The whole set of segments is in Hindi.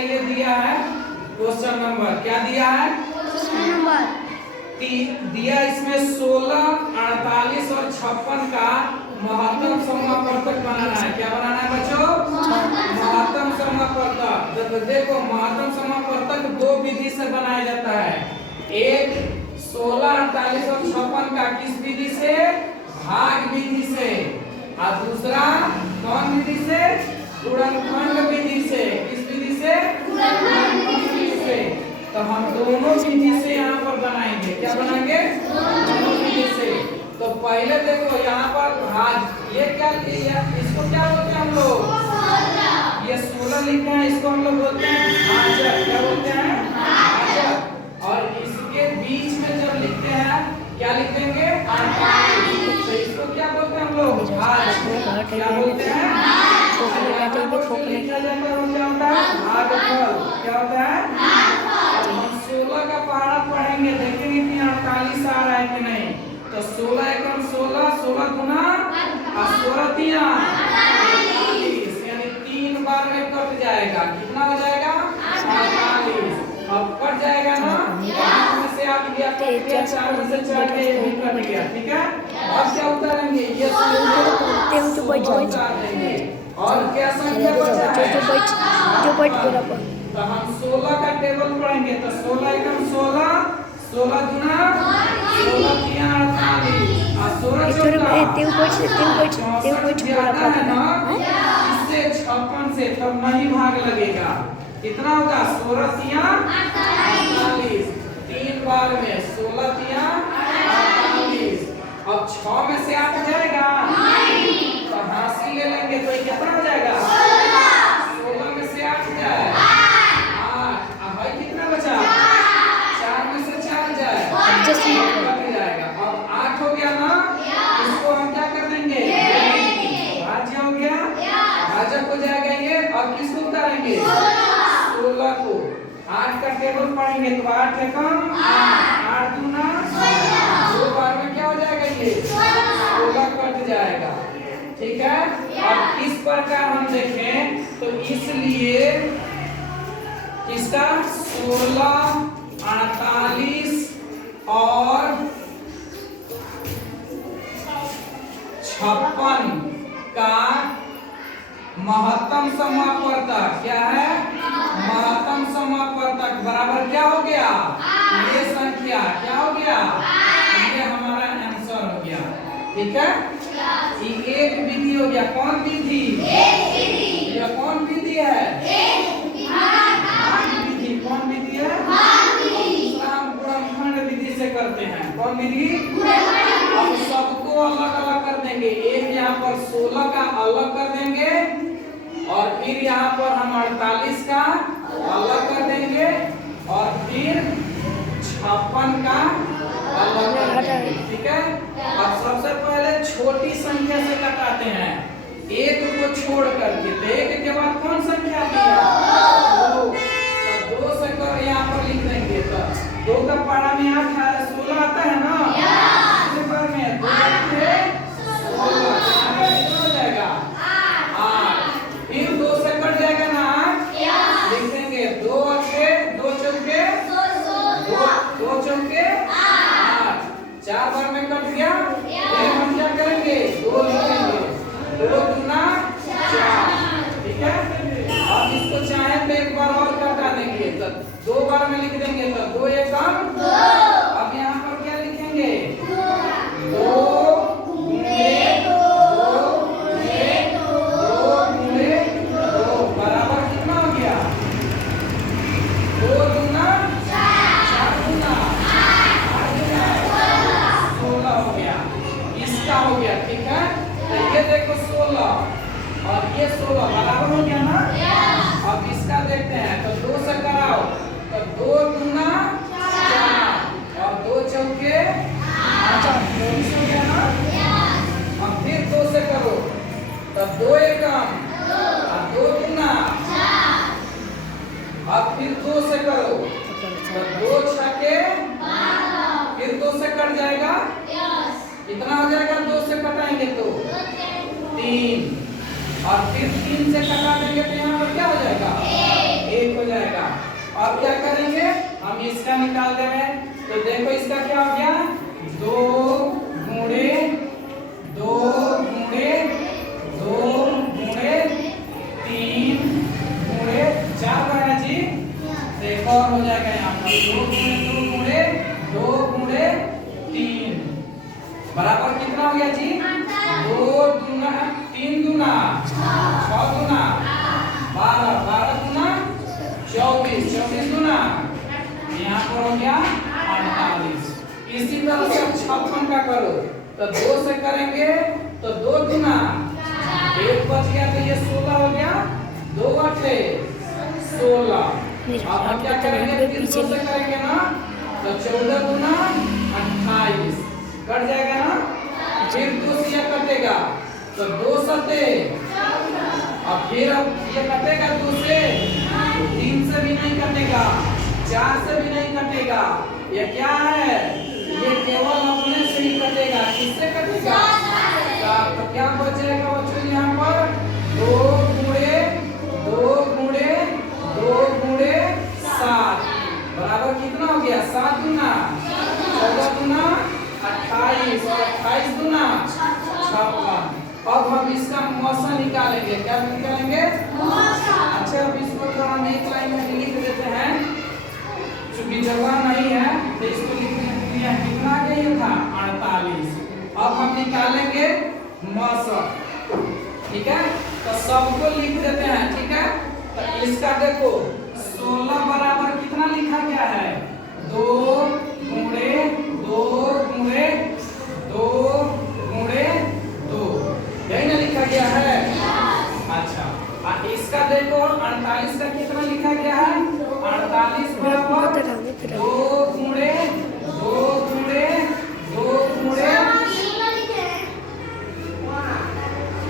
ये दिया है क्वेश्चन नंबर, क्या दिया है क्वेश्चन नंबर दिया इसमें 16, 48 और 56 का महत्तम समापवर्तक बनाना है। क्या बनाना है बच्चों? महत्तम समापवर्तक। तो देखो महत्तम समापवर्तक दो विधि से बनाया जाता है। एक 16, 48 और 56 का किस विधि से? भाग विधि से। और दूसरा कौन विधि से? गुणनखंड विधि से। किस विधि से? गुणनखंड विधि से। तो हम दोनों विधि से यहाँ पर बनाएंगे। क्या बनाएंगे? दोनों विधि से। तो पहले देखो यहाँ पर भाग, ये क्या, इसको क्या बोलते हैं हम लोग? ये 16 लिखे हैं, इसको हम लोग बोलते हैं भाजक। क्या बोलते हैं? भाजक। और इसके बीच में जब लिखते हैं क्या लिखेंगे? 48। तो इसको क्या बोलते हैं हम लोग? भाज। क्या बोलते हैं? लिखा जाता है वो क्या होता है? भागफल। क्या होता है? 16 का पहाड़ा पढ़ेंगे, देखेंगे कि 48 आ रहा है कि नहीं। तो 16 एकम 16, 16 गुना और 16 तिया 48, यानी 3 बार में कट जाएगा। कितना हो जाएगा? 48। अब कट जाएगा ना, 5 में से 8 गया, कट गया, 4 में से 4 गया, ये भी कट गया। ठीक है, अब क्या उतारेंगे? ये उतार देंगे। और क्या संख्या बचा है? तो हम 16 का टेबल पढ़ेंगे। तो 16 एकम 16, 16 गुना 16 तिया 48 और 16 चौका 64 ज्यादा है ना, इससे 56 से तब नहीं भाग लगेगा। कितना होगा? 16 तिया 48, 3 बार में 16 तिया 48। अब 6 में से 8 जाएगा, तो हासिल ले लेंगे। तो ये कितना हो जाएगा? 16 में से 8 जाए 8। अब कितना बचा? 4 में से 4 जाए, कट जाएगा। अब 8 हो गया ना, इसको हम क्या कर देंगे? भाज्य हो गया, भाजक हो जाएगा ये। अब किसको उतारेंगे? 16 को। 8 का टेबल पढ़ेंगे तो 8 एकम 8 दूना 2 बार में क्या हो जाएगा? ये 16 कट जाएगा। ठीक है, अब इस प्रकार हम देखें तो इसलिए इसका 16, 48 और 56 का महत्तम समापवर्तक क्या है? महत्तम समापवर्तक बराबर क्या हो गया? ये संख्या क्या हो गया? ये हमारा आंसर हो गया। ठीक है, ये एक विधि हो गया। कौन विधि? यह कौन विधि है? भाग विधि। कौन विधि है? दूसरा हम गुणनखंड विधि से करते हैं। कौन विधि? अब सबको अलग अलग कर देंगे। एक यहाँ पर 16 का अलग कर देंगे और फिर यहाँ पर हम 48 का अलग कर देंगे और फिर 56 का अलग कर देंगे। ठीक है, अब सबसे पहले छोटी संख्या से कटाते हैं, एक को छोड़ करके। तो एक के बाद कौन संख्या आती है? 2। तो 2 से कर यहाँ पर लिख देंगे। तो 2 का पहाड़ा में 8 है, 16 आता है ना, इस बार में 2 से 16 हो जाएगा 8। फिर 2 से कट जाएगा ना, लिख देंगे 2 अच्छे 2 चौके 2 चौके 8, 4 बार में कट गया। फिर हम क्या करेंगे? 2 लिखेंगे, 2 दूना 4। ठीक है, अब इसको चाहे तो एक बार और कटा देंगे। तो 2 बार में लिख देंगे। तो 2 एकम 2। अब यहाँ पर क्या लिखेंगे? 2 गुणे 2 गुणे 2 बराबर कितना हो गया? 2 दूना 4 दूना 16 हो गया। इसका हो गया। ठीक है, तो ये देखो 16 और ये 16 बराबर हो गया ना। अब इसका देखते हैं। तो 2 से कराओ। तो 2 दूना 4 और 2 चौके 8 हो गया ना। अब फिर 2 से करो। तो 2 एकम और 2 दूना। अब फिर 2 से करो। तो 2 छके फिर 2 से कट जाएगा। कितना हो जाएगा? 2 से कटाएंगे तो 3 और फिर 3 से कटा देंगे तो यहाँ पर क्या हो जाएगा? 1 हो जाएगा। इसका निकाल देंगे तो देखो इसका क्या हो गया 2 गुणे 2 गुणे 2 गुणे 3 गुणे 4 बना जी। एक और हो जाएगा यहाँ पर 2 गुणे 3 बराबर कितना हो गया जी 2 दूना 3 दूना 6 दूना 12 12 दूना 24 24 दूना यहाँ पर हो गया 48। इसी तरह से 56 का करो तो 2 से करेंगे तो 2 दूना 1 बच गया तो ये 16 हो गया 2 8 16। अब हम क्या करेंगे फिर 2 से करेंगे ना तो 14 दूना 28 कट जाएगा ना। फिर 2 से यह कटेगा तो 2 सते अब फिर अब ये कटेगा 2 से 3 से भी नहीं कटेगा 4 से भी नहीं कटेगा। ये क्या है ये केवल अपने से ही कटेगा। किससे कटेगा तो क्या बचेगा बच्चों यहाँ पर 2 गुणे 7 बराबर कितना हो गया 7 दूना 14 दूना 28 और 28 दूना 56। अब हम इसका मौसा निकालेंगे। क्या निकालेंगे अच्छा अब इसको थोड़ा हम एक लाइन में लिख देते हैं क्योंकि जगह नहीं है तो इसको लिखने के लिए कितना के ये था 48। अब हम निकालेंगे मौसा ठीक है तो सबको लिख देते हैं ठीक है। तो इसका देखो 16 बराबर कितना लिखा गया है 2 गुणे 2 गुणे 2 गुणे 2 यही ना लिखा गया है। अच्छा इसका देखो 48 का कितना लिखा गया है 48 बराबर 2 गुणे 2 गुणे 2 गुणे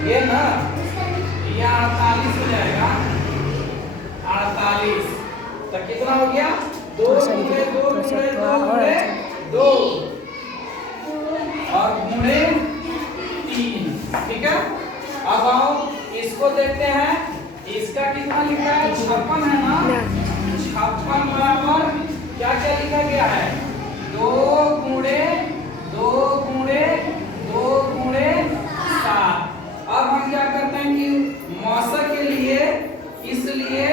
ये ना ये 48 हो जाएगा 48 तो कितना हो गया 2 गुणे 2 गुणे 2 गुणे 2 और गुणे 3 ठीक है। अब आओ इसको देखते हैं इसका कितना लिखा है 56 है ना 56 बराबर क्या क्या लिखा गया है 2 गुणे 2 गुणे 2 गुणे 7। अब हम क्या करते हैं कि मौसा के लिए इसलिए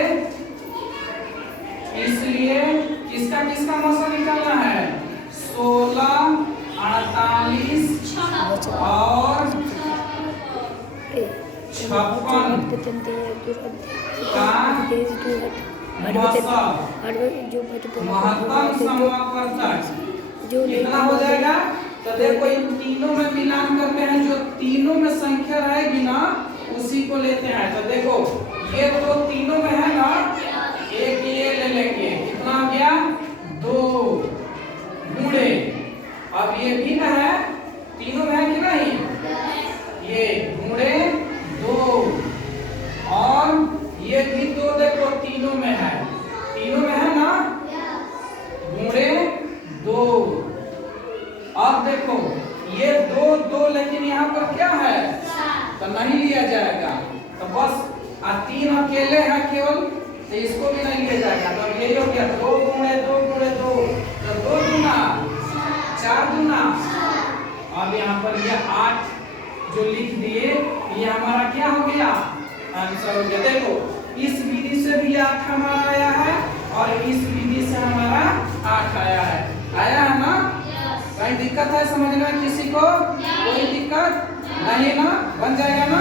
किसका मौसा निकालना है 16 48 और 56 महत्तम समापवर्तक कितना हो जाएगा तो देखो इन तीनों में मिलान करते हैं जो तीनों में संख्या रहेगी ना उसी को लेते हैं। तो देखो ये तो तीनों में है ना एक ये ले लेंगे कितना हो गया 2 गुणे अब ये भी ना है तीनों में है कि नहीं ये गुणे 2 और ये भी 2 देखो तीनों में है ना गुणे 2। अब देखो ये 2 लेकिन यहाँ पर क्या है तो नहीं लिया जाएगा तो बस 3 अकेले हैं केवल तो इसको भी नहीं लिया जाएगा। तो यही हो गया 2 गुणे 2 गुणे 2 तो 2 दूना 4 दूना। अब यहाँ पर ये 8 जो लिख दिए ये हमारा क्या हो गया आंसर हो गया। देखो इस विधि से भी 8 हमारा आया है और इस विधि से हमारा 8 आया है ना। कहीं दिक्कत है समझने में किसी को कोई दिक्कत नहीं ना बन जाएगा ना।